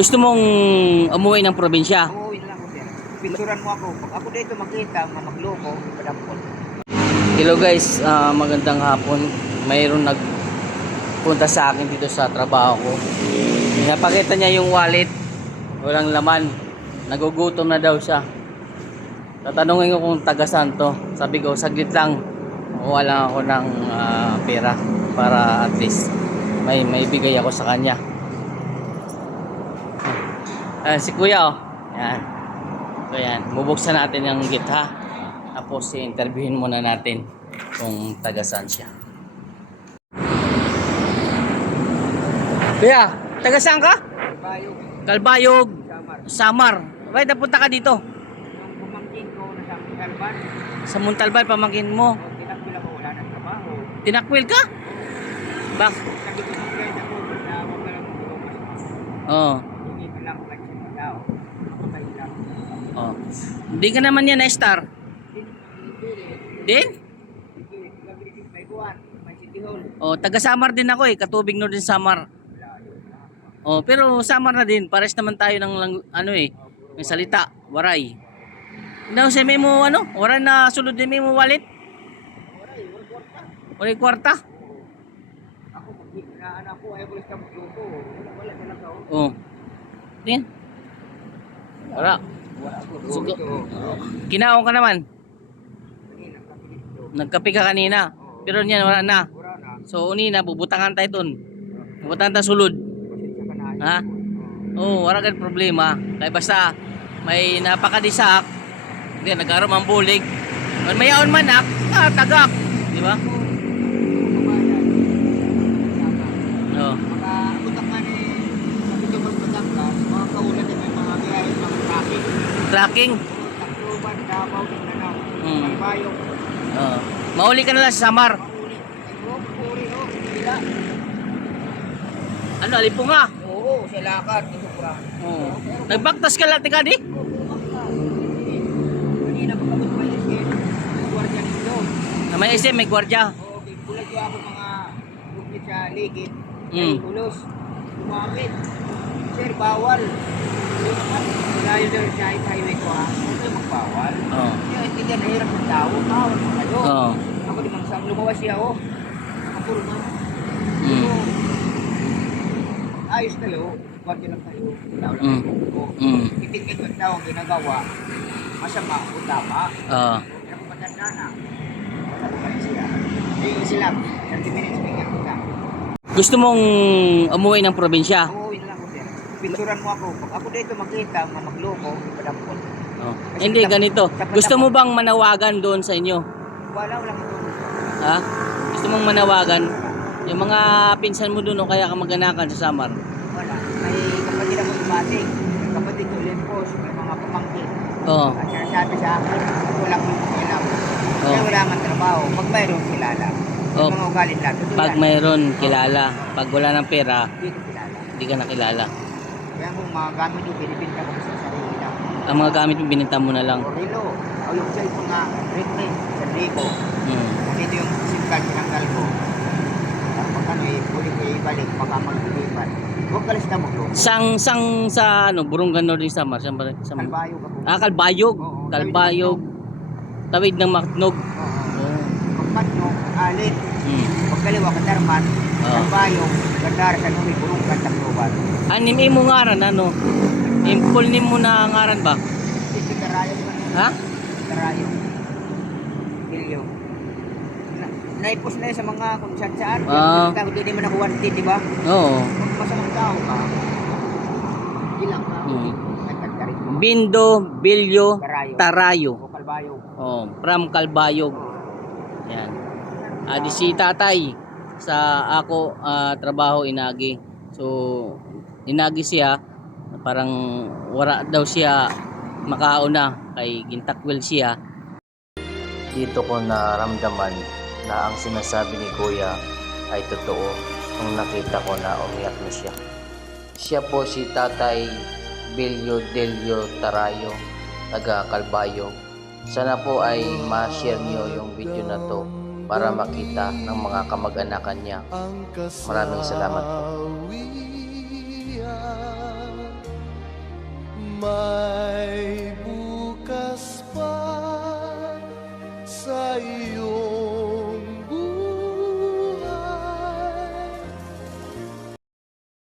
Gusto mong umuwi ng probinsya? Oo, yun lang ko sir. Picturean mo ako. Pag ako dito makita, magloko, padampol. Hello guys, magandang hapon. Mayroon nagpunta sa akin dito sa trabaho ko. Napakita niya yung wallet, walang laman. Nagugutom na daw siya. Tatanungin ko kung taga saan to. Sabi ko, saglit lang. Kuha lang ako ng pera para at least may bigay ako sa kanya. Si kuya oh. Yan. So yan, bubuksan natin yung gate ha. Tapos i-interviewin muna natin kung taga saan siya. Kuya, taga saan ka? Bayog, Kalbayog, Samar. Samar. Bakit napunta ka dito? Yung pumangkin ko na sa Kalban, Sa Montalban, pamangkin mo. tinakbil ako, wala ng trabaho. Tinakwil ka? Bak? Sabi ko ng guys ako, na huwag ka lang mas. Oo. Hindi ka lang kasi ng tao. Ako tayo lang. Oh. Hindi ka naman yan na-star. Din? May buwan, may city hall. Oh, taga Samar din ako eh. Katubig no din Samar. Oh, pero Samar na din. Pares naman tayo ng ano eh. May salita, waray. Daw sa mo ano? Waray na sulod din mo wallet. Waray kwarta. Ako, pag anak ko, ayaw ko lang sa magluto. Wala talaga ako. Oh. Din. Wala. Wala ako. Sugo. Ito. Kinaon ka naman. Kanina, kapit ito. Nagkape ka kanina. Pero niyan wala na. Wala na. So unina bubutangan tayo dun. Bubutangan tayo sulod. Pasensya ka na. Ha? Oh, wala kang problema. Kaya basta may napakadisak. Hindi nagkaroon ang bulig. Mayaon manak, tagak, di ba? Oh. Mga utak ka ni sabi ko magpatangka, mga kaulan din may mga biyahe, mga traffic. Tracking. Tacloban, Davao, Mindanao. Hmm. Kalbayog. Oh. Mauli ka na lang sa Samar. Mahuli. Puri, Bila. Ano, alipunga? Oo, sa lakad. Sobra. Oh. Nagbaktas ka lang, tika di? Kanina pagkabot may iskin. May gwardiya dito. Na may SM, may gwardya. Oo, bulag yung ako mga bukit sa ligid. Hmm. Ay, ulos. Tumamit. Sir, bawal. Layo daw sa highway ko ha. Huwag kayo magbawal. Oh. Kaya hindi yan, nahirap ng tao. Bawal mo kayo. Oh. Ako di man saan lumawas siya oh. Ako na. Mm. Ayos kayo. Kwarti lang kayo. Tao lang Mm. kayo. Mm. Itingin ko ang tao ang ginagawa. Masama o tama. Oh. Pero kung matanda na, wala ko pala siya. Eh, sila, 30 minutes may ganun ka. Gusto mong umuwi ng probinsya? Oo, yun lang ko sir. Picturean mo ako. Pag ako dito makita, magloko, padampol. Oh. Hindi, ganito. Gusto mo bang manawagan doon sa inyo? Wala ko. Ha? Gusto mong manawagan? Yung mga pinsan mo doon o kaya ka maganakan sa Samar? Wala. May kapatid ako tumating. May kapatid ko Lempos. May mga pamangkin. Oo. At sinasabi sa akin, wala ko yung kailangan. Oh. Kaya wala man trabaho. Pag mayroon kilala. Oh. Yung mga ugalit lang. Totoo Pag yan. mayroon, kilala. Pag wala ng pera, Hindi ko kilala. hindi ka nakilala. Kaya kung mga gamit yung binibinta ko sa sarili lang. Ang mga gamit mo, binenta mo na lang. O relo. O yung cellphone na rin. Sa libo. Hmm. Dito yung SIM card pinanggal ko. Pag ano eh, huli ko ibalik. Baka mag-iban. Huwag kalista mo bro. Sang sa ano, Burungan Northern Samar. Kalbayo ka po. Kalbayog. Oo, Kalbayog. Tawid ng Maknog. Oo. Oh. Pagpatno, alin. Hmm. Pagkaliwa, Katarman. Oo. Kalbayo, Gandara, Kanumi, Burungkan, Tacloban. Anim mo ngaran, ano? Impul nim mo na ngaran ba? Dito Karayo naman. Ha? Karayo. Bilyo. Naipos na yun sa mga kung saan-saan. Hindi man ako wanted, di ba? Oo. Kung masamang tao ka, ilang ka. Hmm. Nagkagkarit mo. Bindo, Bilyo, Karayo. Tarayo. O Kalbayo. Oh, from Kalbayog. Yan. Di si tatay sa ako trabaho inagi. So inagi siya parang wala daw siya makauna kay gintakwil siya. Dito ko naramdaman na ang sinasabi ni Kuya ay totoo nung nakita ko na umiyak na siya. Siya po si Tatay Bilyo Delio Tarayo, taga Kalbayog. Sana po ay ma-share niyo yung video na to para makita ng mga kamag-anakan niya. Maraming salamat po. May bukas pa sa iyo